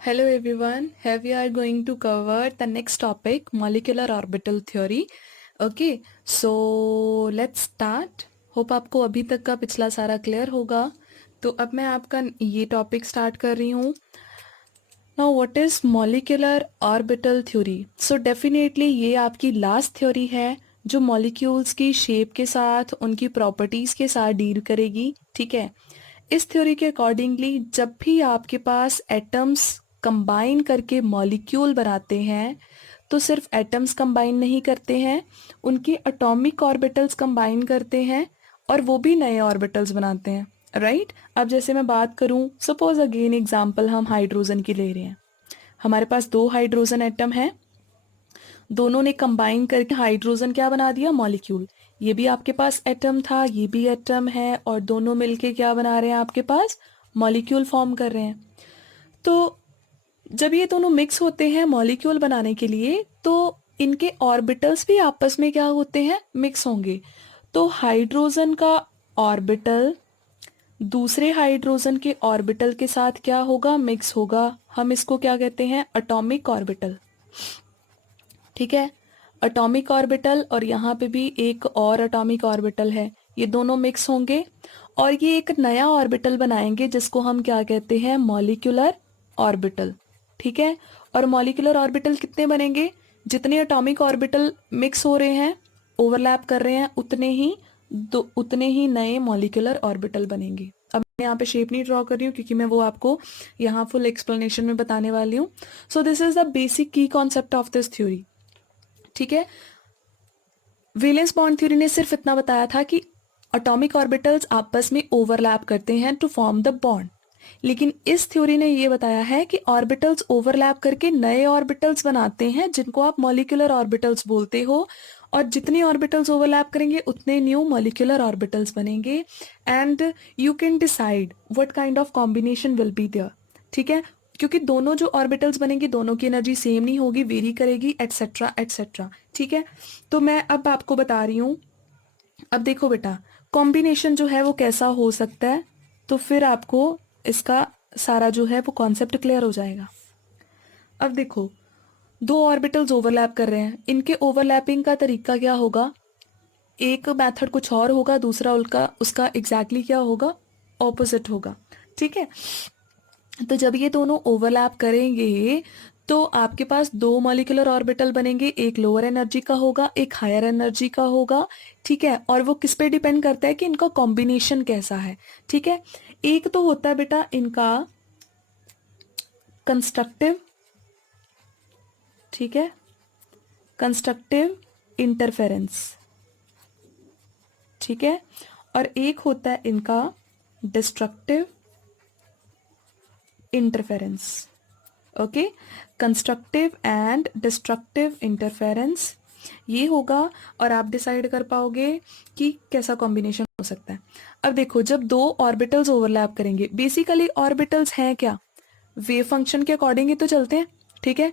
Hello everyone. Here we are going to cover the next topic, molecular orbital theory. Okay, so let's start. Hope आपको अभी तक का पिछला सारा clear होगा. तो अब मैं आपका ये टॉपिक स्टार्ट कर रही हूँ. Now what is molecular orbital theory? So definitely ये आपकी लास्ट थ्योरी है जो मॉलिक्यूल्स की शेप के साथ उनकी प्रॉपर्टीज के साथ डील करेगी. ठीक है. इस थ्योरी के अकॉर्डिंगली जब भी आपके पास एटम्स कंबाइन करके मॉलिक्यूल बनाते हैं तो सिर्फ एटम्स कंबाइन नहीं करते हैं, उनके एटॉमिक ऑर्बिटल्स कंबाइन करते हैं और वो भी नए ऑर्बिटल्स बनाते हैं. राइट. अब जैसे मैं बात करूं, सपोज अगेन एग्जांपल हम हाइड्रोजन की ले रहे हैं. हमारे पास दो हाइड्रोजन एटम है, दोनों ने कंबाइन करके हाइड्रोजन क्या बना दिया, मॉलिक्यूल. ये भी आपके पास एटम था, ये भी एटम है और दोनों मिलके क्या बना रहे हैं, आपके पास मॉलिक्यूल फॉर्म कर रहे हैं. तो जब ये दोनों मिक्स होते हैं मॉलिक्यूल बनाने के लिए तो इनके ऑर्बिटल्स भी आपस में क्या होते हैं, मिक्स होंगे. तो हाइड्रोजन का ऑर्बिटल दूसरे हाइड्रोजन के ऑर्बिटल के साथ क्या होगा, मिक्स होगा. हम इसको क्या कहते हैं, एटॉमिक ऑर्बिटल. ठीक है. एटॉमिक ऑर्बिटल और यहाँ पे भी एक और एटॉमिक ऑर्बिटल है, ये दोनों मिक्स होंगे और ये एक नया ऑर्बिटल बनाएंगे जिसको हम क्या कहते हैं, मॉलिक्यूलर ऑर्बिटल. ठीक है. और मॉलिक्यूलर ऑर्बिटल कितने बनेंगे, जितने एटॉमिक ऑर्बिटल मिक्स हो रहे हैं, ओवरलैप कर रहे हैं, उतने ही नए मॉलिक्यूलर ऑर्बिटल बनेंगे. अब मैं यहाँ पे शेप नहीं ड्रॉ कर रही हूँ क्योंकि मैं वो आपको यहाँ फुल एक्सप्लेनेशन में बताने वाली हूँ. So this is the basic की कॉन्सेप्ट ऑफ दिस थ्योरी. ठीक है. वैलेंस बॉन्ड थ्योरी ने सिर्फ इतना बताया था कि एटॉमिक ऑर्बिटल्स आपस में ओवरलैप करते हैं टू फॉर्म द बॉन्ड. लेकिन इस थ्योरी ने ये बताया है कि ऑर्बिटल्स ओवरलैप करके नए ऑर्बिटल्स बनाते हैं जिनको आप मॉलिक्यूलर ऑर्बिटल्स बोलते हो. और जितने ऑर्बिटल्स ओवरलैप करेंगे उतने न्यू मॉलिक्यूलर ऑर्बिटल्स बनेंगे. And you can decide what kind of combination will be there. ठीक है. क्योंकि दोनों जो ऑर्बिटल्स बनेंगे दोनों की एनर्जी सेम नहीं होगी, वेरी करेगी, एटसेट्रा एटसेट्रा. ठीक है. तो मैं अब आपको बता रही हूँ. अब देखो बेटा, कॉम्बिनेशन जो है वो कैसा हो सकता है, तो फिर आपको इसका सारा जो है वो कॉन्सेप्ट क्लियर हो जाएगा. अब देखो, दो ऑर्बिटल्स ओवरलैप कर रहे हैं, इनके ओवरलैपिंग का तरीका क्या होगा, एक मेथड कुछ और होगा, दूसरा उसका एग्जैक्टली क्या होगा, ऑपोजिट होगा. ठीक है. तो जब ये दोनों ओवरलैप करेंगे तो आपके पास दो मॉलिक्यूलर ऑर्बिटल बनेंगे, एक लोअर एनर्जी का होगा, एक हायर एनर्जी का होगा. ठीक है. और वो किस पे डिपेंड करता है कि इनका कॉम्बिनेशन कैसा है. ठीक है. एक तो होता है बेटा इनका कंस्ट्रक्टिव. ठीक है. Constructive interference. ठीक है. और एक होता है इनका destructive interference. Okay. Constructive and destructive interference ये होगा और आप डिसाइड कर पाओगे कि कैसा कॉम्बिनेशन हो सकता है. अब देखो, जब दो ऑर्बिटल्स ओवरलैप करेंगे, बेसिकली ऑर्बिटल्स हैं क्या, वेव फंक्शन के अकॉर्डिंग ही तो चलते हैं. ठीक है.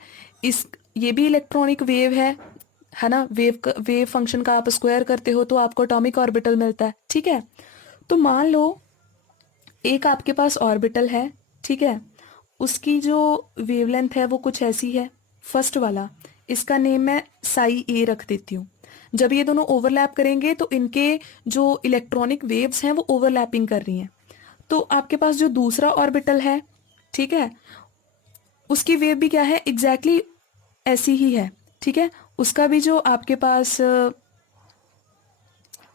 ये भी इलेक्ट्रॉनिक वेव है ना. वेव फंक्शन का आप स्क्वायर करते हो तो आपको एटॉमिक ऑर्बिटल मिलता है. ठीक है. तो मान लो एक आपके पास ऑर्बिटल है. ठीक है. उसकी जो वेवलेंथ है वो कुछ ऐसी है. फर्स्ट वाला, इसका नेम मैं साई ए रख देती हूँ. जब ये दोनों ओवरलैप करेंगे तो इनके जो इलेक्ट्रॉनिक वेव्स हैं वो ओवरलैपिंग कर रही हैं. तो आपके पास जो दूसरा ऑर्बिटल है, ठीक है, उसकी वेव भी क्या है, एग्जैक्टली ऐसी ही है. ठीक है. उसका भी जो आपके पास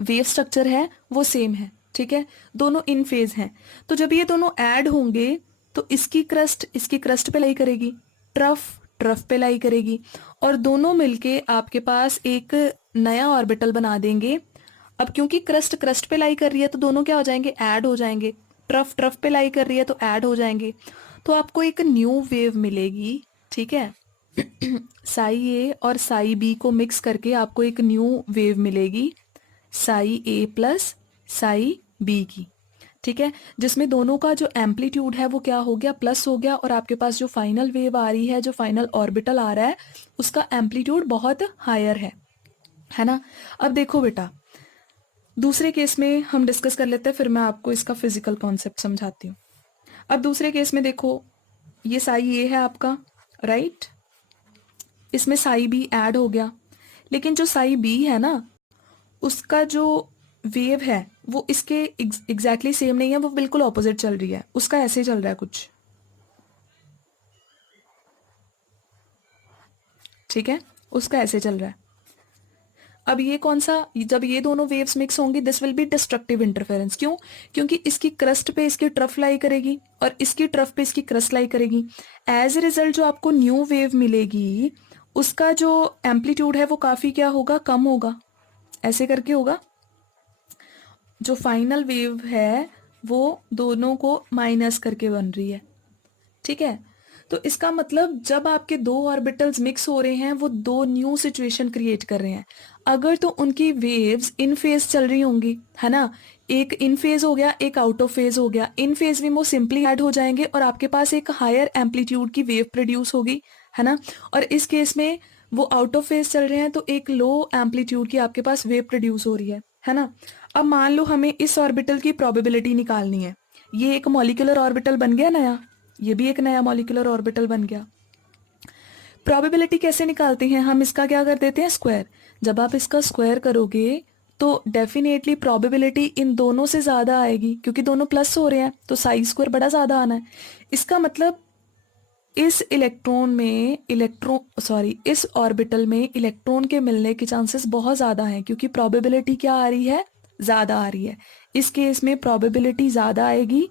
वेव स्ट्रक्चर है वो सेम है. ठीक है. दोनों इन फेज हैं. तो जब ये दोनों ऐड होंगे तो इसकी क्रस्ट पे लाई करेगी, ट्रफ पे लाई करेगी और दोनों मिलके आपके पास एक नया ऑर्बिटल बना देंगे. अब क्योंकि क्रस्ट पे लाई कर रही है तो दोनों क्या हो जाएंगे, ऐड हो जाएंगे. ट्रफ पे लाई कर रही है तो ऐड हो जाएंगे. तो आपको एक न्यू वेव मिलेगी. ठीक है. साई ए और साई बी को मिक्स करके आपको एक न्यू वेव मिलेगी, साई ए प्लस साई बी की. ठीक है. जिसमें दोनों का जो एम्पलीट्यूड है वो क्या हो गया, प्लस हो गया. और आपके पास जो फाइनल वेव आ रही है, जो फाइनल ऑर्बिटल आ रहा है, उसका एम्पलीट्यूड बहुत हायर है ना. अब देखो बेटा, दूसरे केस में हम डिस्कस कर लेते हैं, फिर मैं आपको इसका फिजिकल कॉन्सेप्ट समझाती हूँ. अब दूसरे केस में देखो, ये साई ए है आपका, राइट। इसमें साई बी ऐड हो गया, लेकिन जो साई बी है ना, उसका जो वेव है वो इसके एग्जैक्टली सेम नहीं है, वो बिल्कुल ऑपोजिट चल रही है, उसका ऐसे चल रहा है कुछ, ठीक है, उसका ऐसे चल रहा है। अब ये कौन सा, जब ये दोनों वेव्स मिक्स होंगी this will B destructive interference. क्यों? क्योंकि इसकी क्रस्ट पे इसकी ट्रफ लाई करेगी और इसकी ट्रफ पे इसकी क्रस्ट लाई करेगी। एज ए रिजल्ट जो आपको न्यू वेव मिलेगी उसका जो एम्पलीट्यूड है वो काफी क्या होगा, कम होगा, ऐसे करके होगा। जो फाइनल वेव है वो दोनों को माइनस करके बन रही है, ठीक है। तो इसका मतलब जब आपके दो ऑर्बिटल्स मिक्स हो रहे हैं वो दो न्यू सिचुएशन क्रिएट कर रहे हैं। अगर तो उनकी वेव्स इन फेज चल रही होंगी, है ना, एक इन फेज हो गया एक आउट ऑफ फेज हो गया, इन फेज में वो सिंपली ऐड हो जाएंगे और आपके पास एक हायर एम्पलीट्यूड की वेव प्रोड्यूस होगी, है ना। और इस केस में वो आउट ऑफ फेज चल रहे हैं तो एक लो एम्पलीट्यूड की आपके पास वेव प्रोड्यूस हो रही है ना। अब मान लो हमें इस ऑर्बिटल की प्रोबेबिलिटी निकालनी है। ये एक मॉलिक्यूलर ऑर्बिटल बन गया नया, ये भी एक नया मॉलिक्यूलर ऑर्बिटल बन गया। प्रोबेबिलिटी कैसे निकालते हैं हम, इसका क्या कर देते हैं, स्क्वायर। जब आप इसका स्क्वायर करोगे तो डेफिनेटली प्रोबेबिलिटी इन दोनों से ज्यादा आएगी, क्योंकि दोनों प्लस हो रहे हैं तो साई स्क्वायर बड़ा ज्यादा आना है। इसका मतलब इस इलेक्ट्रॉन में इस ऑर्बिटल में इलेक्ट्रॉन के मिलने के चांसेस बहुत ज्यादा हैं, क्योंकि प्रोबेबिलिटी क्या आ रही है, ज्यादा आ रही है। इस केस में प्रोबेबिलिटी ज्यादा आएगी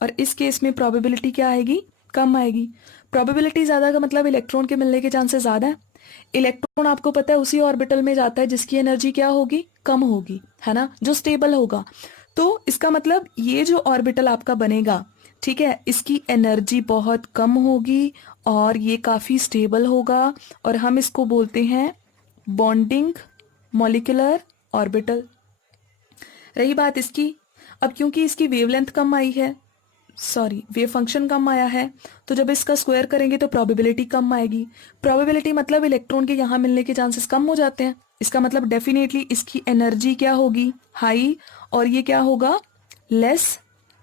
और इस केस में प्रोबेबिलिटी क्या आएगी, कम आएगी। प्रोबेबिलिटी ज्यादा का मतलब इलेक्ट्रॉन के मिलने के चांसेस ज्यादा है। इलेक्ट्रॉन आपको पता है उसी ऑर्बिटल में जाता है जिसकी एनर्जी क्या होगी, कम होगी, है ना, जो स्टेबल होगा। तो इसका मतलब ये जो ऑर्बिटल आपका बनेगा, ठीक है, इसकी एनर्जी बहुत कम होगी और ये काफी स्टेबल होगा और हम इसको बोलते हैं बॉन्डिंग मॉलिक्यूलर ऑर्बिटल। रही बात इसकी, अब क्योंकि इसकी वेवलेंथ कम आई है, वेव फंक्शन कम आया है, तो जब इसका स्क्वायर करेंगे तो प्रोबेबिलिटी कम आएगी। प्रोबेबिलिटी मतलब इलेक्ट्रॉन के यहाँ मिलने के चांसेस कम हो जाते हैं। इसका मतलब डेफिनेटली इसकी एनर्जी क्या होगी, हाई, और ये क्या होगा, लेस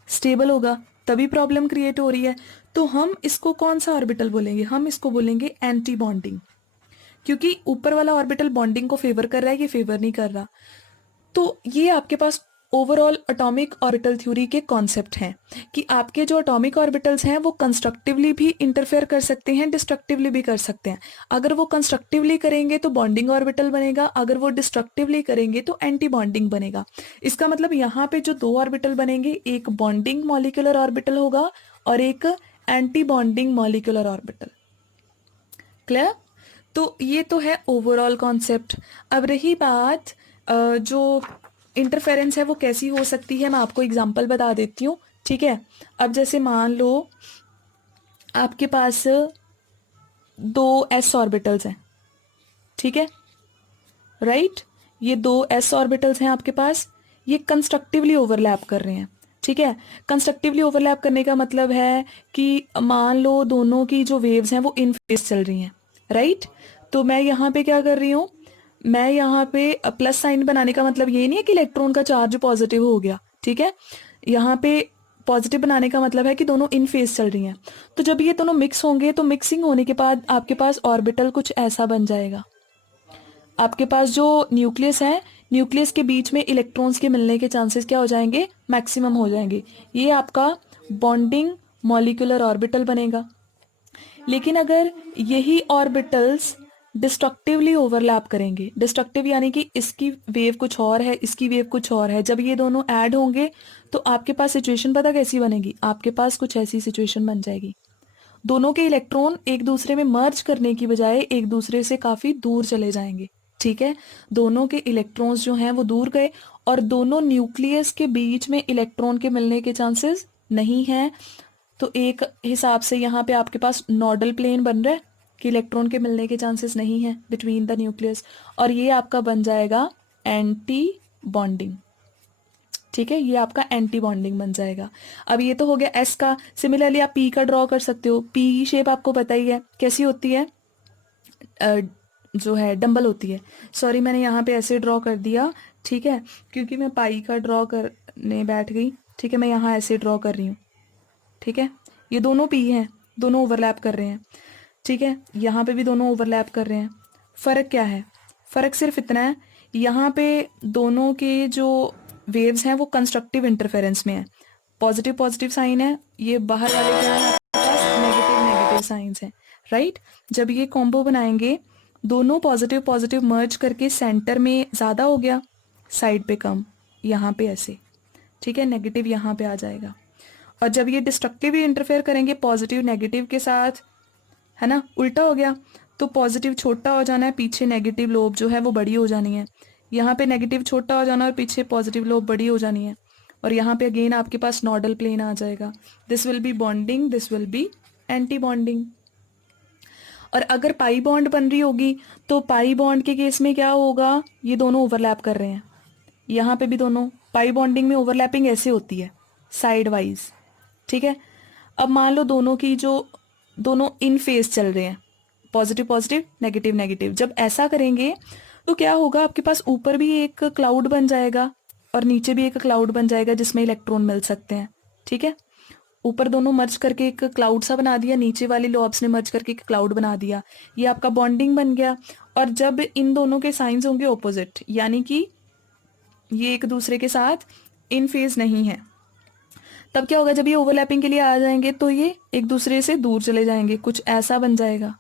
स्टेबल होगा, तभी प्रॉब्लम क्रिएट हो रही है। तो हम इसको कौन सा ऑर्बिटल बोलेंगे, हम इसको बोलेंगे एंटी बॉन्डिंग, क्योंकि ऊपर वाला ऑर्बिटल बॉन्डिंग को फेवर कर रहा है, ये फेवर नहीं कर रहा। तो ये आपके पास ओवरऑल एटॉमिक ऑर्बिटल थ्योरी के कॉन्सेप्ट हैं कि आपके जो एटॉमिक ऑर्बिटल्स हैं वो कंस्ट्रक्टिवली भी इंटरफेयर कर सकते हैं, डिस्ट्रक्टिवली भी कर सकते हैं। अगर वो कंस्ट्रक्टिवली करेंगे तो बॉन्डिंग ऑर्बिटल बनेगा, अगर वो डिस्ट्रक्टिवली करेंगे तो एंटी बॉन्डिंग बनेगा। इसका मतलब यहाँ पे जो दो ऑर्बिटल बनेंगे, एक बॉन्डिंग मॉलिक्यूलर ऑर्बिटल होगा और एक anti bonding molecular orbital. Clear? तो ये तो है ओवरऑल कॉन्सेप्ट। अब रही बात जो इंटरफेरेंस है वो कैसी हो सकती है, मैं आपको एग्जांपल बता देती हूँ, ठीक है। अब जैसे मान लो आपके पास दो एस ऑर्बिटल्स हैं, ठीक है, राइट। ये दो एस ऑर्बिटल्स हैं आपके पास, ये कंस्ट्रक्टिवली ओवरलैप कर रहे हैं, ठीक है। कंस्ट्रक्टिवली ओवरलैप करने का मतलब है कि मान लो दोनों की जो वेव्स हैं वो इन फेज चल रही हैं, राइट। तो मैं यहाँ पे क्या कर रही हूँ, मैं यहाँ पे प्लस साइन बनाने का मतलब ये नहीं है कि इलेक्ट्रॉन का चार्ज पॉजिटिव हो गया, ठीक है। यहाँ पे पॉजिटिव बनाने का मतलब है कि दोनों इन फेज चल रही हैं। तो जब ये दोनों मिक्स होंगे तो मिक्सिंग होने के बाद आपके पास ऑर्बिटल कुछ ऐसा बन जाएगा। आपके पास जो न्यूक्लियस है, न्यूक्लियस के बीच में इलेक्ट्रॉन्स के मिलने के चांसेस क्या हो जाएंगे, मैक्सिमम हो जाएंगे। ये आपका बॉन्डिंग मॉलिक्यूलर ऑर्बिटल बनेगा। लेकिन अगर यही ऑर्बिटल्स डिस्ट्रक्टिवली ओवरलैप करेंगे, डिस्ट्रक्टिव यानी कि इसकी वेव कुछ और है, इसकी वेव कुछ और है, जब ये दोनों ऐड होंगे तो आपके पास सिचुएशन पता कैसी बनेगी, आपके पास कुछ ऐसी सिचुएशन बन जाएगी। दोनों के इलेक्ट्रॉन एक दूसरे में मर्ज करने की बजाय एक दूसरे से काफी दूर चले जाएंगे, ठीक है। दोनों के इलेक्ट्रॉन्स जो हैं वो दूर गए और दोनों न्यूक्लियस के बीच में इलेक्ट्रॉन के मिलने के चांसेस नहीं हैं। तो एक हिसाब से यहाँ पे आपके पास नोडल प्लेन बन रहा है कि इलेक्ट्रॉन के मिलने के चांसेस नहीं है बिटवीन द न्यूक्लियस, और ये आपका बन जाएगा एंटी बॉन्डिंग, ठीक है। ये आपका एंटी बॉन्डिंग बन जाएगा। अब ये तो हो गया एस का। सिमिलरली आप पी का ड्रॉ कर सकते हो। पी शेप आपको पता ही है कैसी होती है, जो है डंबल होती है। सॉरी मैंने यहाँ पे ऐसे ड्रॉ कर दिया, ठीक है, क्योंकि मैं पाई का ड्रॉ करने बैठ गई, ठीक है। मैं यहाँ ऐसे ड्रॉ कर रही हूँ, ठीक है। ये दोनों पी हैं, दोनों ओवरलैप कर रहे हैं, ठीक है, यहाँ पे भी दोनों ओवरलैप कर रहे हैं। फ़र्क क्या है? फ़र्क सिर्फ इतना है, यहाँ पे दोनों के जो वेव्स हैं वो कंस्ट्रक्टिव इंटरफेरेंस में है, पॉजिटिव पॉजिटिव साइन है, ये बाहर वाले क्या है आपके पास, नेगेटिव नेगेटिव साइंस हैं, राइट। जब ये कॉम्बो बनाएंगे, दोनों पॉजिटिव पॉजिटिव मर्ज करके सेंटर में ज़्यादा हो गया, साइड पे कम, यहाँ पे ऐसे, ठीक है, नेगेटिव यहाँ पे आ जाएगा। और जब ये डिस्ट्रक्टिवली इंटरफेयर करेंगे पॉजिटिव नेगेटिव के साथ, है ना, उल्टा हो गया, तो पॉजिटिव छोटा हो जाना है, पीछे नेगेटिव लोब जो है वो बड़ी हो जानी है, यहाँ पे नेगेटिव छोटा हो जाना और पीछे पॉजिटिव लोब बड़ी हो जानी है, और यहाँ पे अगेन आपके पास नोडल प्लेन आ जाएगा। This will B bonding, this will B anti bonding. और अगर पाई बॉन्ड बन रही होगी तो पाई बॉन्ड के केस में क्या होगा, ये दोनों ओवरलैप कर रहे हैं, यहाँ पे भी दोनों, पाई बॉन्डिंग में ओवरलैपिंग ऐसे होती है साइड वाइज, ठीक है। अब मान लो दोनों की जो, दोनों इन फेज चल रहे हैं, पॉजिटिव पॉजिटिव नेगेटिव नेगेटिव, जब ऐसा करेंगे तो क्या होगा, आपके पास ऊपर भी एक क्लाउड बन जाएगा और नीचे भी एक क्लाउड बन जाएगा जिसमें इलेक्ट्रॉन मिल सकते हैं, ठीक है। ऊपर दोनों मर्ज करके एक क्लाउड सा बना दिया, नीचे वाली लॉब्स ने मर्ज करके एक क्लाउड बना दिया, ये आपका बॉन्डिंग बन गया। और जब इन दोनों के साइंस होंगे ऑपोजिट, यानी कि ये एक दूसरे के साथ इन फेज नहीं है, तब क्या होगा, जब ये ओवरलैपिंग के लिए आ जाएंगे तो ये एक दूसरे से दूर चले जाएंगे, कुछ ऐसा बन जाएगा,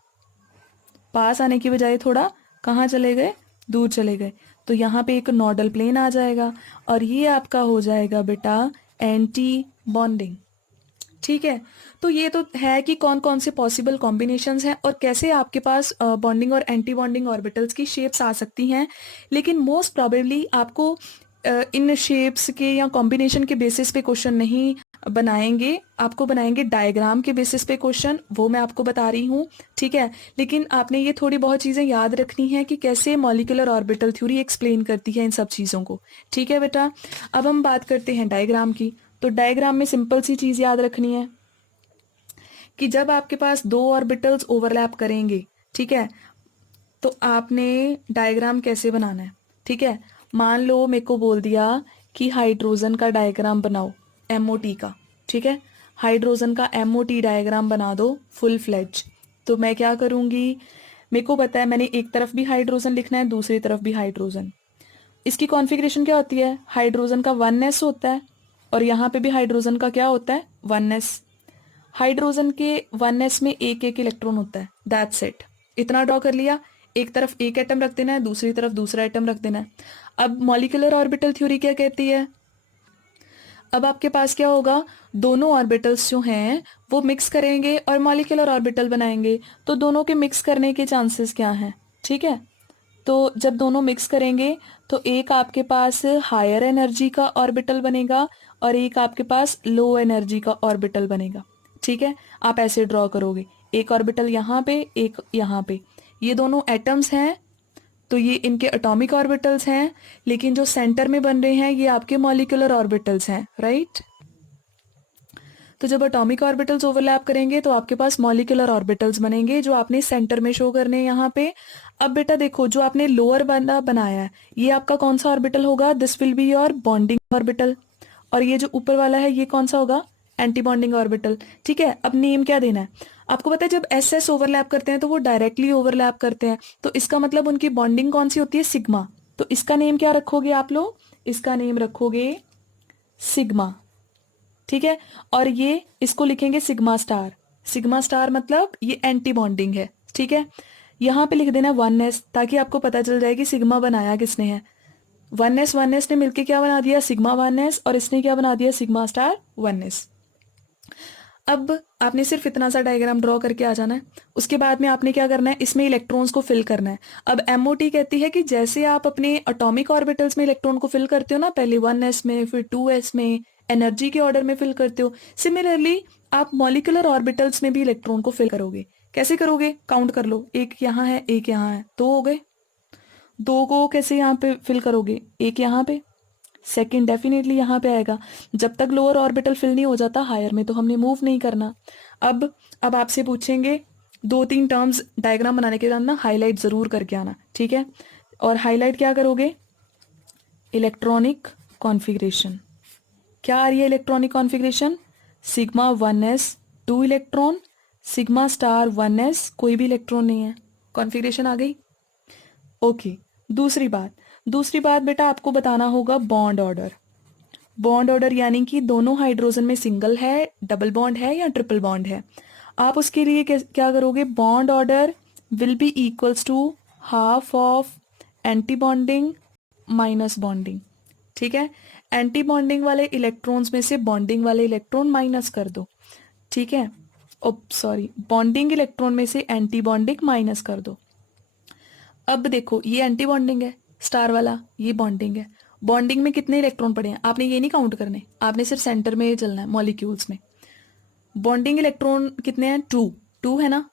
पास आने की बजाय थोड़ा कहाँ चले गए, दूर चले गए, तो यहाँ पे एक नोडल प्लेन आ जाएगा और ये आपका हो जाएगा बेटा एंटी बॉन्डिंग, ठीक है। तो ये तो है कि कौन कौन से पॉसिबल कॉम्बिनेशंस हैं और कैसे आपके पास बॉन्डिंग और एंटी बॉन्डिंग ऑर्बिटल्स की शेप्स आ सकती हैं, लेकिन मोस्ट प्रोबेबली आपको इन शेप्स के या कॉम्बिनेशन के बेसिस पे क्वेश्चन नहीं बनाएंगे, आपको बनाएंगे डायग्राम के बेसिस पे क्वेश्चन, वो मैं आपको बता रही हूँ, ठीक है। लेकिन आपने ये थोड़ी बहुत चीज़ें याद रखनी है कि कैसे मॉलिक्यूलर ऑर्बिटल थ्योरी एक्सप्लेन करती है इन सब चीज़ों को, ठीक है बेटा। अब हम बात करते हैं डायग्राम की। तो डायग्राम में सिंपल सी चीज़ याद रखनी है कि जब आपके पास दो ऑर्बिटल्स ओवरलैप करेंगे, ठीक है, तो आपने डायग्राम कैसे बनाना है, ठीक है। मान लो मेरे को बोल दिया कि हाइड्रोजन का डायग्राम बनाओ, एमओटी का, ठीक है, हाइड्रोजन का एमओटी डायग्राम बना दो फुल फ्लेज। तो मैं क्या करूँगी, मेरे को पता है मैंने एक तरफ भी हाइड्रोजन लिखना है, दूसरी तरफ भी हाइड्रोजन। इसकी कॉन्फ़िगरेशन क्या होती है, हाइड्रोजन का 1s होता है और यहाँ पे भी हाइड्रोजन का क्या होता है, 1s। हाइड्रोजन के 1s में एक एक इलेक्ट्रॉन होता है, दैट्स इट। इतना ड्रॉ कर लिया, एक तरफ एक एटम रख देना है, दूसरी तरफ दूसरा एटम रख देना है। अब मॉलिक्यूलर ऑर्बिटल थ्योरी क्या कहती है, अब आपके पास क्या होगा, दोनों ऑर्बिटल्स जो हैं वो मिक्स करेंगे और मॉलिक्यूलर ऑर्बिटल बनाएंगे, तो दोनों के मिक्स करने के चांसेस क्या हैं, ठीक है। तो जब दोनों मिक्स करेंगे तो एक आपके पास हायर एनर्जी का ऑर्बिटल बनेगा और एक आपके पास लो एनर्जी का ऑर्बिटल बनेगा, ठीक है। आप ऐसे ड्रॉ करोगे, एक ऑर्बिटल यहाँ पे, एक यहाँ पे, ये दोनों एटम्स हैं तो ये इनके एटॉमिक ऑर्बिटल्स हैं, लेकिन जो सेंटर में बन रहे हैं ये आपके मॉलिक्यूलर ऑर्बिटल्स हैं, राइट। तो जब एटॉमिक ऑर्बिटल्स ओवरलैप करेंगे तो आपके पास मॉलिक्यूलर ऑर्बिटल्स बनेंगे जो आपने सेंटर में शो करने हैं यहाँ पे। अब बेटा देखो, जो आपने लोअर वाला बनाया है ये आपका कौन सा ऑर्बिटल होगा, this will be your bonding orbital, और ये जो ऊपर वाला है ये कौन सा होगा, एंटी बॉन्डिंग ऑर्बिटल, ठीक है। अब नेम क्या देना है आपको पता है, जब एस एस ओवरलैप करते हैं तो वो डायरेक्टली ओवरलैप करते हैं, तो इसका मतलब उनकी बॉन्डिंग कौन सी होती है, सिग्मा। तो इसका नेम क्या रखोगे आप लोग, इसका नेम रखोगे सिग्मा, ठीक है। और ये इसको लिखेंगे सिग्मा स्टार, सिग्मा स्टार मतलब ये एंटी बॉन्डिंग है, ठीक है। यहाँ पे लिख देना 1s ताकि आपको पता चल जाए कि सिग्मा बनाया किसने है, 1s ने मिलके क्या बना दिया, सिग्मा 1s, और इसने क्या बना दिया, सिग्मा स्टार 1s। अब आपने सिर्फ इतना सा डायग्राम ड्रॉ करके आ जाना है, उसके बाद में आपने क्या करना है, इसमें इलेक्ट्रॉन्स को फिल करना है। अब एमओटी कहती है कि जैसे आप अपने एटॉमिक ऑर्बिटल्स में इलेक्ट्रॉन को फिल करते हो ना, पहले 1s में फिर 2s में, एनर्जी के ऑर्डर में फिल करते हो, सिमिलरली आप मॉलिक्यूलर ऑर्बिटल्स में भी इलेक्ट्रॉन को फिल करोगे। कैसे करोगे, काउंट कर लो, एक यहाँ है एक यहाँ है, दो हो गए, दो को कैसे यहाँ पे फिल करोगे, एक यहाँ पे, सेकंड डेफिनेटली यहाँ पे आएगा। जब तक लोअर ऑर्बिटल फिल नहीं हो जाता हायर में तो हमने मूव नहीं करना। अब आपसे पूछेंगे 2-3 टर्म्स डायग्राम बनाने के बाद ना हाईलाइट जरूर करके आना, ठीक है। और हाईलाइट क्या करोगे, इलेक्ट्रॉनिक कॉन्फ़िगरेशन। क्या आ रही है electronic configuration, sigma 1s 2 electron, sigma star 1s, कोई भी इलेक्ट्रॉन नहीं है, कॉन्फ़िगरेशन आ गई। ओके, दूसरी बात बेटा आपको बताना होगा बॉन्ड ऑर्डर। बॉन्ड ऑर्डर यानी कि दोनों हाइड्रोजन में सिंगल है, डबल बॉन्ड है या ट्रिपल बॉन्ड है। आप उसके लिए क्या करोगे, bond order will be equals to half of anti bonding minus bonding. ठीक है, एंटी बॉन्डिंग वाले इलेक्ट्रॉन्स में से बॉन्डिंग वाले इलेक्ट्रॉन माइनस कर दो। ठीक है, सॉरी, बॉन्डिंग इलेक्ट्रॉन में से एंटी बॉन्डिंग माइनस कर दो। अब देखो ये एंटी बॉन्डिंग है स्टार वाला, ये बॉन्डिंग है। बॉन्डिंग में कितने इलेक्ट्रॉन पड़े हैं आपने ये नहीं काउंट करने, आपने सिर्फ सेंटर में चलना है मॉलिक्यूल्स में। बॉन्डिंग इलेक्ट्रॉन कितने हैं, 2 2 है ना,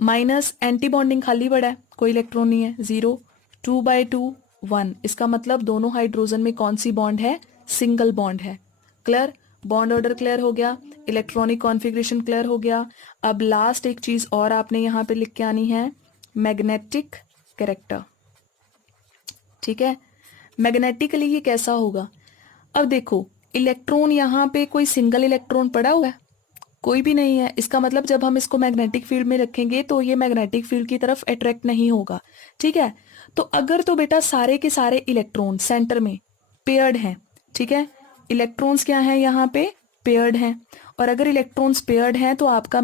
माइनस एंटी बॉन्डिंग खाली पड़ा है, कोई इलेक्ट्रॉन नहीं है, 0, 2/2 1। इसका मतलब दोनों हाइड्रोजन में कौन सी बॉन्ड है, सिंगल बॉन्ड है। क्लियर, बॉन्ड ऑर्डर क्लियर हो गया, इलेक्ट्रॉनिक कॉन्फ़िगरेशन क्लियर हो गया। अब लास्ट एक चीज और आपने यहाँ पे लिख के आनी है, मैग्नेटिक कैरेक्टर। ठीक है, मैग्नेटिकली ये कैसा होगा। अब देखो इलेक्ट्रॉन यहाँ पे कोई सिंगल इलेक्ट्रॉन पड़ा हुआ है, कोई भी नहीं है। इसका मतलब जब हम इसको मैग्नेटिक फील्ड में रखेंगे तो ये मैग्नेटिक फील्ड की तरफ अट्रैक्ट नहीं होगा। ठीक है, तो अगर तो बेटा सारे के सारे इलेक्ट्रॉन सेंटर में पेयर्ड हैं, ठीक है, इलेक्ट्रॉन्स क्या हैं यहाँ पे, पेयर्ड हैं। और अगर इलेक्ट्रॉन्स पेयर्ड हैं तो आपका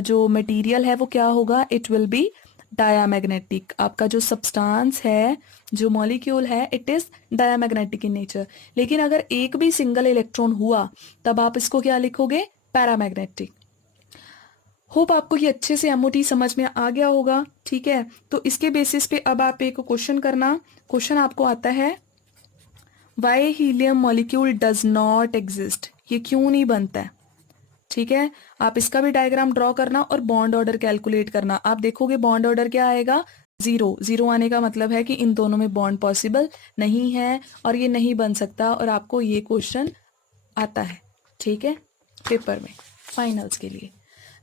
जो मटेरियल है वो क्या होगा, इट विल बी डायामैग्नेटिक। आपका जो सब्सटेंस है, जो मॉलिक्यूल है, it is diamagnetic in nature. लेकिन अगर एक भी सिंगल इलेक्ट्रॉन हुआ तब आप इसको क्या लिखोगे, पैरामैग्नेटिक। होप आपको ये अच्छे से एमओटी समझ में आ गया होगा। ठीक है, तो इसके बेसिस पे अब आप एक क्वेश्चन करना। क्वेश्चन आपको आता है, why helium molecule does not exist, ये क्यों नहीं बनता है। ठीक है, आप इसका भी डायग्राम ड्रॉ करना और बॉन्ड ऑर्डर कैलकुलेट करना। आप देखोगे बॉन्ड ऑर्डर क्या आएगा, 0 0 आने का मतलब है कि इन दोनों में बॉन्ड पॉसिबल नहीं है और ये नहीं बन सकता, और आपको ये क्वेश्चन आता है। ठीक है, पेपर में फाइनल्स के लिए।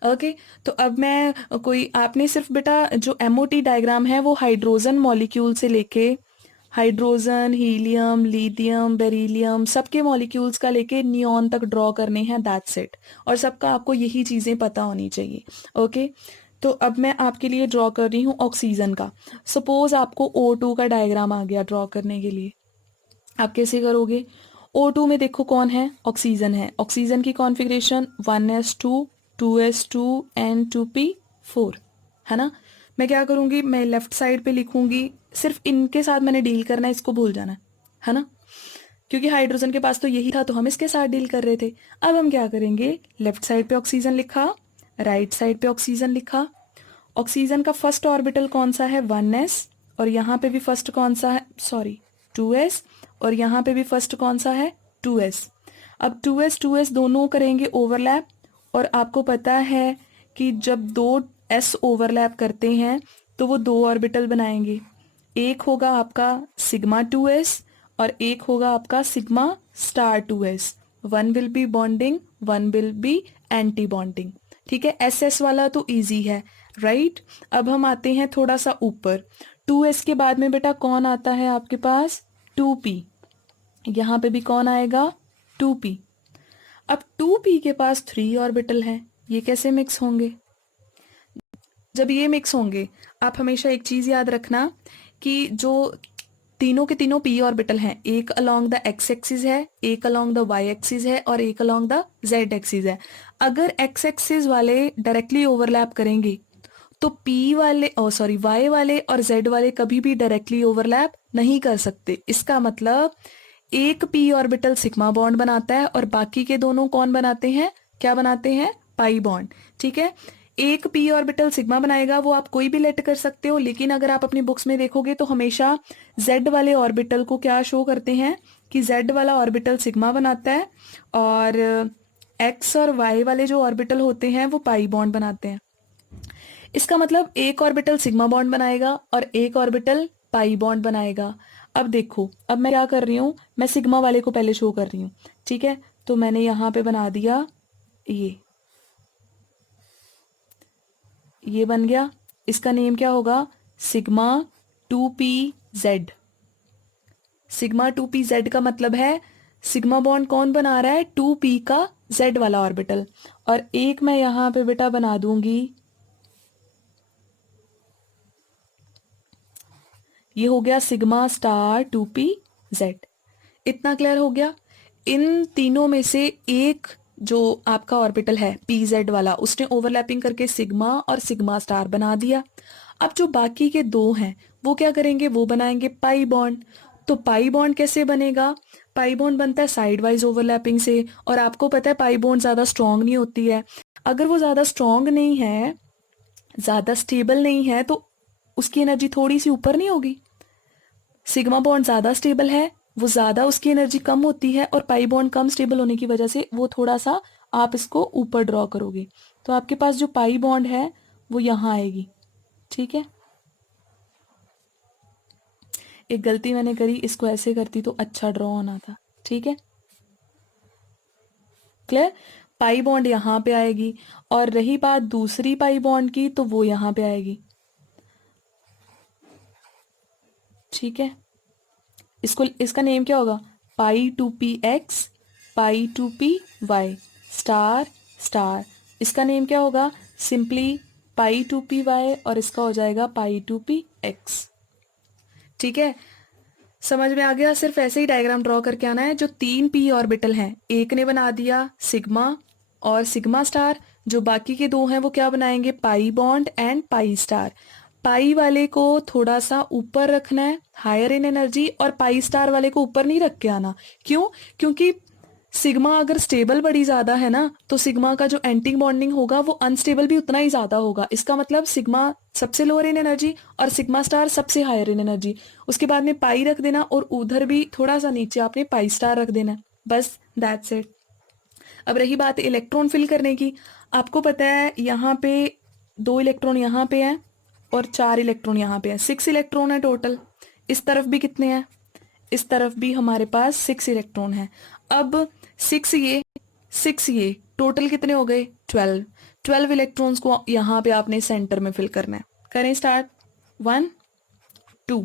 ओके, तो अब मैं कोई, आपने सिर्फ बेटा जो एमओटी डायग्राम है वो हाइड्रोजन मॉलिक्यूल से लेके हाइड्रोजन, हीलियम, लिथियम, बेरिलियम सबके मॉलिक्यूल्स का लेके नियॉन तक ड्रॉ करने हैं, दैट्स इट। और सबका आपको यही चीज़ें पता होनी चाहिए। ओके, तो अब मैं आपके लिए ड्रॉ कर रही हूँ ऑक्सीजन का। सपोज आपको O2 का डायग्राम आ गया ड्रॉ करने के लिए, आप कैसे करोगे। O2 में देखो कौन है, ऑक्सीजन है। ऑक्सीजन की configuration 1s2 2s2 and 2p4 है ना। मैं क्या करूंगी, मैं लेफ्ट साइड पे लिखूंगी, सिर्फ इनके साथ मैंने डील करना है, इसको भूल जाना है ना, क्योंकि हाइड्रोजन के पास तो यही था तो हम इसके साथ डील कर रहे थे। अब हम क्या करेंगे, लेफ्ट साइड पे ऑक्सीजन लिखा, राइट साइड पे ऑक्सीजन लिखा। ऑक्सीजन का फर्स्ट ऑर्बिटल कौन सा है, 1s, और यहाँ पे भी फर्स्ट कौन सा है, सॉरी 2s, और यहाँ पे भी फर्स्ट कौन सा है, 2s। अब 2s दोनों करेंगे ओवरलैप, और आपको पता है कि जब दो s ओवरलैप करते हैं तो वो दो ऑर्बिटल बनाएंगे। एक होगा आपका सिग्मा 2s और एक होगा आपका sigma star 2s। One will be bonding, one will be anti bonding. ठीक है, SS वाला तो इजी है, राइट। अब हम आते हैं थोड़ा सा ऊपर, 2s के बाद में बेटा कौन आता है आपके पास, 2p। यहाँ पे भी कौन आएगा, 2p। अब 2p के पास 3 ऑर्बिटल हैं, ये कैसे मिक्स होंगे। जब ये मिक्स होंगे, आप हमेशा एक चीज याद रखना कि जो तीनों के तीनों p ऑर्बिटल हैं, एक अलोंग द x एक्सिस है, एक अलोंग द y एक्सिस है और एक अलोंग द z एक्सिस है। अगर x एक्सिस वाले डायरेक्टली ओवरलैप करेंगे तो p वाले y वाले और z वाले कभी भी डायरेक्टली ओवरलैप नहीं कर सकते। इसका मतलब एक p ऑर्बिटल सिग्मा बॉन्ड बनाता है और बाकी के दोनों कौन बनाते हैं, क्या बनाते हैं, पाई बॉन्ड। ठीक है, एक p ऑर्बिटल सिग्मा बनाएगा, वो आप कोई भी लेट कर सकते हो, लेकिन अगर आप अपनी बुक्स में देखोगे तो हमेशा z वाले ऑर्बिटल को क्या शो करते हैं कि z वाला ऑर्बिटल सिग्मा बनाता है और x और y वाले जो ऑर्बिटल होते हैं वो पाई बॉन्ड बनाते हैं। इसका मतलब एक ऑर्बिटल सिग्मा बॉन्ड बनाएगा और एक ऑर्बिटल पाई बॉन्ड बनाएगा। अब देखो, अब मैं क्या कर रही हूँ, मैं सिग्मा वाले को पहले शो कर रही हूँ। ठीक है, तो मैंने यहाँ पे बना दिया, ये बन गया। इसका नेम क्या होगा, सिग्मा 2pz। सिग्मा 2pz का मतलब है सिग्मा बॉन्ड कौन बना रहा है? 2p का z वाला ऑर्बिटल। और एक मैं यहां पे बेटा बना दूंगी, ये हो गया सिग्मा स्टार 2p z। इतना क्लियर हो गया? इन तीनों में से एक जो आपका ऑर्बिटल है pz वाला, उसने ओवरलैपिंग करके सिग्मा और सिग्मा स्टार बना दिया। अब जो बाकी के दो हैं वो क्या करेंगे? वो बनाएंगे पाई बॉन्ड। तो पाई बॉन्ड कैसे बनेगा? पाई बॉन्ड बनता है साइड वाइज ओवरलैपिंग से, और आपको पता है पाई बॉन्ड ज्यादा स्ट्रांग नहीं होती है। अगर वो ज्यादा स्ट्रांग नहीं है, ज्यादा स्टेबल नहीं है, तो उसकी एनर्जी थोड़ी सी ऊपर नहीं होगी? सिग्मा बॉन्ड ज्यादा स्टेबल है, वो ज्यादा उसकी एनर्जी कम होती है, और पाई बॉन्ड कम स्टेबल होने की वजह से वो थोड़ा सा आप इसको ऊपर ड्रॉ करोगे, तो आपके पास जो पाई बॉन्ड है वो यहां आएगी। ठीक है, एक गलती मैंने करी, इसको ऐसे करती तो अच्छा ड्रॉ होना था। ठीक है, क्लियर? पाई बॉन्ड यहाँ पे आएगी, और रही बात दूसरी पाई बॉन्ड की, तो वो यहाँ पे आएगी। ठीक है, इसको, इसका नेम क्या होगा? पाई 2p x, पाई 2p y, स्टार स्टार। इसका नेम क्या होगा? सिंपली पाई 2p y, और इसका हो जाएगा पाई 2p x। ठीक है, समझ में आ गया? सिर्फ ऐसे ही डायग्राम ड्रॉ करके आना है। जो तीन p ऑर्बिटल हैं, एक ने बना दिया सिग्मा और सिग्मा स्टार, जो बाकी के दो हैं वो क्या बनाएंगे? Pi bond and pi star. Pi वाले को थोड़ा सा ऊपर रखना है, हायर इन एनर्जी, और पाई स्टार वाले को ऊपर नहीं रख के आना। क्यों? क्योंकि सिग्मा अगर स्टेबल बड़ी ज्यादा है ना, तो सिग्मा का जो एंटी बॉन्डिंग होगा वो अनस्टेबल भी उतना ही ज्यादा होगा। इसका मतलब सिग्मा सबसे लोअर इन एनर्जी और सिग्मा स्टार सबसे हायर इन एनर्जी। उसके बाद में पाई रख देना, और उधर भी थोड़ा सा नीचे आपने पाई स्टार रख देना। बस दैट्स इट। अब रही बात इलेक्ट्रॉन फिल करने की, आपको पता है यहाँ पे 2 इलेक्ट्रॉन यहाँ पे हैं और 4 इलेक्ट्रॉन यहाँ पे हैं, 6 इलेक्ट्रॉन है टोटल। इस तरफ भी कितने हैं? इस तरफ भी हमारे पास 6 इलेक्ट्रॉन है। अब 6 ये टोटल कितने हो गए? 12 इलेक्ट्रॉन्स को यहाँ पे आपने सेंटर में फिल करना है। करें स्टार्ट। 1 2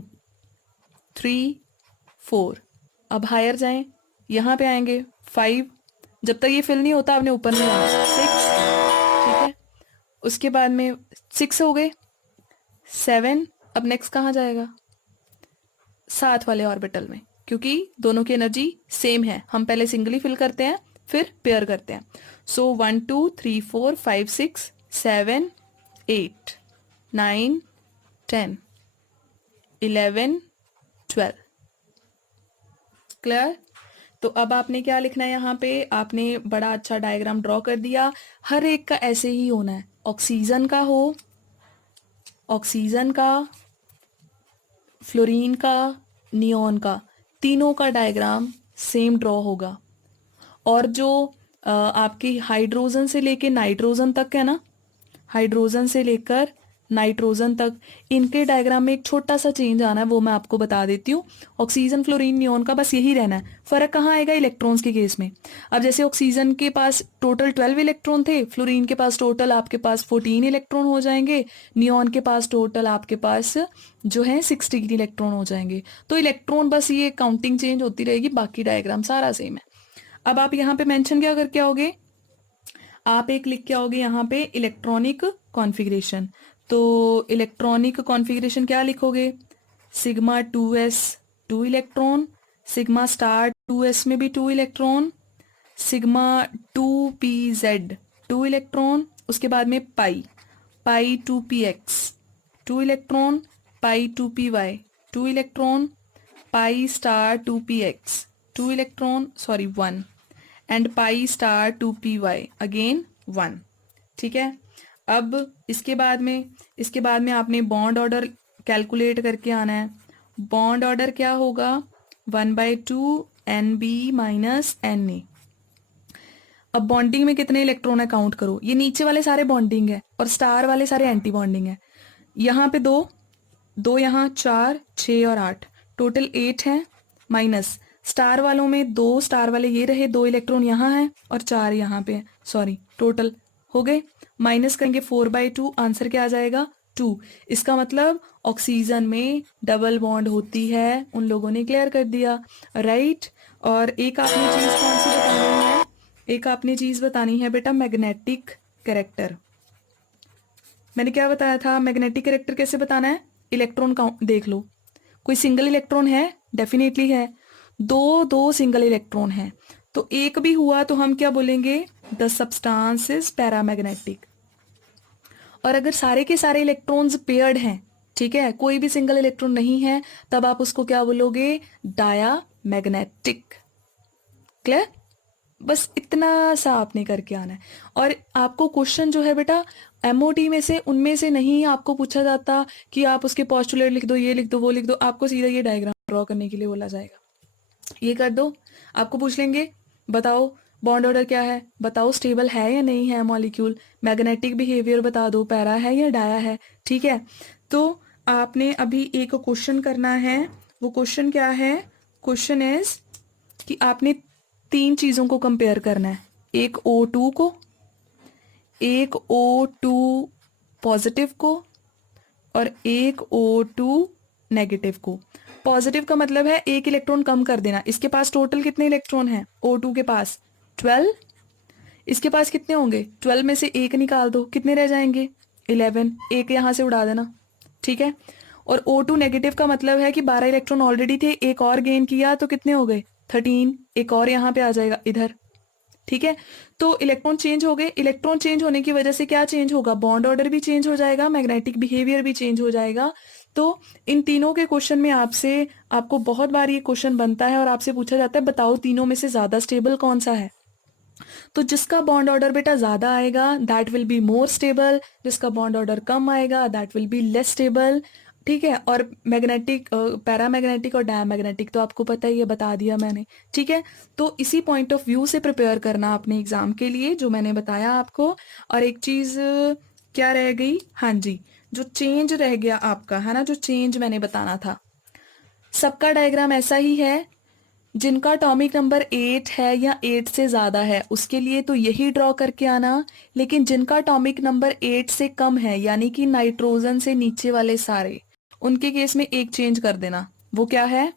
3 4। अब हायर जाएं, यहाँ पे आएंगे 5। जब तक ये फिल नहीं होता आपने ऊपर नहीं आना। 6। ठीक है, उसके बाद में 6 हो गए, 7। अब नेक्स्ट कहाँ जाएगा? 7 वाले ऑर्बिटल में, क्योंकि दोनों की एनर्जी सेम है। हम पहले सिंगली फिल करते हैं फिर पेयर करते हैं। सो 1 2 3 4 5 6 7 8 9 10 11 12। क्लियर? तो अब आपने क्या लिखना है यहाँ पे? आपने बड़ा अच्छा डायग्राम ड्रॉ कर दिया। हर एक का ऐसे ही होना है। ऑक्सीजन का हो, ऑक्सीजन का, फ्लोरीन का, नियॉन का, तीनों का डायग्राम सेम ड्रॉ होगा। और जो आपकी हाइड्रोजन से लेके नाइट्रोजन तक है ना, हाइड्रोजन से लेकर नाइट्रोजन तक, इनके डायग्राम में एक छोटा सा चेंज आना है, वो मैं आपको बता देती हूँ। ऑक्सीजन, फ्लोरीन, नियॉन का बस यही रहना है। फर्क कहाँ आएगा? इलेक्ट्रॉन्स के केस में। अब जैसे ऑक्सीजन के पास टोटल 12 इलेक्ट्रॉन थे, फ्लोरीन के पास टोटल आपके पास 14 इलेक्ट्रॉन हो जाएंगे, नियॉन के पास टोटल आपके पास जो है 16 इलेक्ट्रॉन हो जाएंगे। तो इलेक्ट्रॉन बस ये काउंटिंग चेंज होती रहेगी, बाकी डायग्राम सारा सेम है। अब आप यहाँ पे मेंशन क्या करके आओगे? आप एक लिख के आओगे यहाँ पे इलेक्ट्रॉनिक कॉन्फ़िगरेशन। तो इलेक्ट्रॉनिक कॉन्फ़िगरेशन क्या लिखोगे? Sigma 2s 2 electron, sigma star 2s में भी 2 इलेक्ट्रॉन, सिग्मा 2pz 2 इलेक्ट्रॉन, उसके बाद में पाई, पाई 2px 2 electron, pi 2py 2 electron, pi star 2px 2 electron, sorry 1, and pi star 2py again 1। ठीक है, अब इसके बाद में आपने बॉन्ड ऑर्डर कैलकुलेट करके आना है। बॉन्ड ऑर्डर क्या होगा? 1/2 NB माइनस NA। अब बॉन्डिंग में कितने इलेक्ट्रॉन है काउंट करो। ये नीचे वाले सारे बॉन्डिंग है और स्टार वाले सारे एंटी बॉन्डिंग है। यहाँ पे 2 2, यहाँ 4 6 और 8, टोटल 8 है, माइनस स्टार वालों में 2 स्टार वाले ये रहे, 2 इलेक्ट्रॉन यहाँ हैं और 4 यहाँ पे है, सॉरी टोटल हो गए। माइनस करेंगे 4/2, आंसर क्या आ जाएगा? 2। इसका मतलब ऑक्सीजन में डबल बॉन्ड होती है, उन लोगों ने क्लियर कर दिया, राइट। और एक आपने चीज कौन सी बतानी है, एक आपने चीज बतानी है बेटा मैग्नेटिक कैरेक्टर। मैंने क्या बताया था, मैग्नेटिक कैरेक्टर कैसे बताना है, इलेक्ट्रॉन काउंट देख लो, कोई सिंगल इलेक्ट्रॉन है, डेफिनेटली है, दो दो सिंगल इलेक्ट्रॉन है, तो एक भी हुआ तो हम क्या बोलेंगे, द सब्सटेंस इज पैरामैग्नेटिक। और अगर सारे के सारे इलेक्ट्रॉन्स पेयर्ड हैं, ठीक है, कोई भी सिंगल इलेक्ट्रॉन नहीं है, तब आप उसको क्या बोलोगे, डाया मैग्नेटिक। क्लियर, बस इतना सा आपने करके आना है। और आपको क्वेश्चन जो है बेटा एमओटी में से उनमें से नहीं आपको पूछा जाता कि आप उसके पोस्टुलेट लिख दो, ये लिख दो, वो लिख दो, आपको सीधा ये डायग्राम ड्रॉ करने के लिए बोला जाएगा, ये कर दो। आपको पूछ लेंगे बताओ बॉन्ड ऑर्डर क्या है, बताओ स्टेबल है या नहीं है मॉलिक्यूल, मैग्नेटिक बिहेवियर बता दो, पैरा है या डाया है, ठीक है। तो आपने अभी एक क्वेश्चन करना है, वो क्वेश्चन क्या है, क्वेश्चन इज कि आपने तीन चीजों को कंपेयर करना है, एक O2 को, एक O2 पॉजिटिव को, और एक O2 नेगेटिव को। पॉजिटिव का मतलब है एक इलेक्ट्रॉन कम कर देना, इसके पास टोटल कितने इलेक्ट्रॉन हैं, O2 के पास 12, इसके पास कितने होंगे, 12 में से एक निकाल दो, कितने रह जाएंगे, 11, एक यहां से उड़ा देना, ठीक है। और O2 नेगेटिव का मतलब है कि 12 इलेक्ट्रॉन ऑलरेडी थे, एक और गेन किया तो कितने हो गए, 13, एक और यहाँ पे आ जाएगा इधर, ठीक है। तो इलेक्ट्रॉन चेंज हो गए, इलेक्ट्रॉन चेंज होने की वजह से क्या चेंज होगा, बॉन्ड ऑर्डर भी चेंज हो जाएगा, मैग्नेटिक बिहेवियर भी चेंज हो जाएगा। तो इन तीनों के क्वेश्चन में आपसे, आपको बहुत बार ये क्वेश्चन बनता है और आपसे पूछा जाता है बताओ तीनों में से ज्यादा स्टेबल कौन सा है। तो जिसका बॉन्ड ऑर्डर बेटा ज्यादा आएगा that will be more stable, जिसका बॉन्ड ऑर्डर कम आएगा that will be less stable, ठीक है। और मैग्नेटिक, पैरामैग्नेटिक और डायमैग्नेटिक तो आपको पता ही है, बता दिया मैंने, ठीक है। तो इसी पॉइंट ऑफ व्यू से प्रिपेयर करना अपने एग्जाम के लिए जो मैंने बताया आपको। और एक चीज क्या रह गई, हाँ जी, जो चेंज रह गया आपका है ना, जो चेंज मैंने बताना था, सबका डायग्राम ऐसा ही है, जिनका अटोमिक नंबर 8 है या 8 से ज्यादा है उसके लिए तो यही ड्रॉ करके आना, लेकिन जिनका अटोमिक नंबर 8 से कम है यानी कि नाइट्रोजन से नीचे वाले सारे, उनके केस में एक चेंज कर देना, वो क्या है,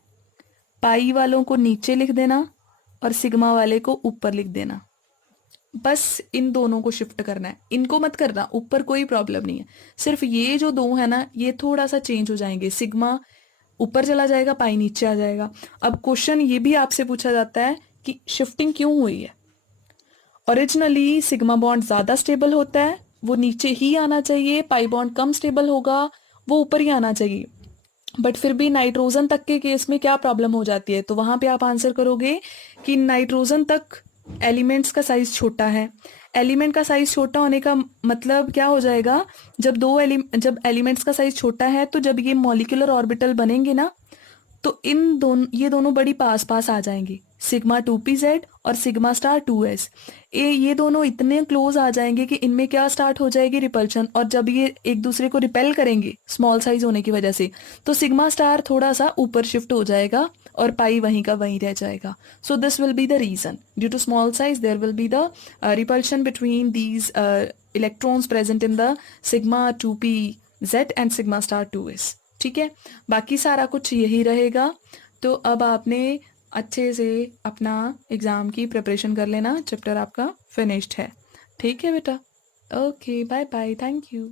पाई वालों को नीचे लिख देना और सिग्मा वाले को ऊपर लिख देना, बस इन दोनों को शिफ्ट करना है, इनको मत करना, ऊपर कोई प्रॉब्लम नहीं है, सिर्फ ये जो दो है ना ये थोड़ा सा चेंज हो जाएंगे, सिग्मा ऊपर चला जाएगा, पाई नीचे आ जाएगा। अब क्वेश्चन ये भी आपसे पूछा जाता है कि शिफ्टिंग क्यों हुई है, ओरिजिनली सिग्मा बॉन्ड ज्यादा स्टेबल होता है, वो नीचे ही आना चाहिए, पाई बॉन्ड कम स्टेबल होगा, वो ऊपर ही आना चाहिए, बट फिर भी नाइट्रोजन तक के केस में क्या प्रॉब्लम हो जाती है, तो वहां पे आप आंसर करोगे कि नाइट्रोजन तक एलिमेंट्स का साइज छोटा है, एलिमेंट का साइज छोटा होने का मतलब क्या हो जाएगा, जब एलिमेंट्स का साइज छोटा है तो जब ये मॉलिक्यूलर ऑर्बिटल बनेंगे ना, तो ये दोनों बड़ी पास पास आ जाएंगे, सिग्मा 2p z और सिग्मा स्टार 2s, ये दोनों इतने क्लोज आ जाएंगे कि इनमें क्या स्टार्ट हो जाएगी, रिपल्शन, और जब ये एक दूसरे को रिपेल करेंगे स्मॉल साइज होने की वजह से, तो सिग्मा स्टार थोड़ा सा ऊपर शिफ्ट हो जाएगा और पाई वहीं का वहीं रह जाएगा। So this will be the reason, due to small size there will be the repulsion between these electrons present in the sigma 2p z and sigma star 2s, ठीक है। बाकी सारा कुछ यही रहेगा। तो अब आपने अच्छे से अपना एग्जाम की प्रिपरेशन कर लेना, चैप्टर आपका फिनिश्ड है, ठीक है बेटा। Okay, bye bye, thank you.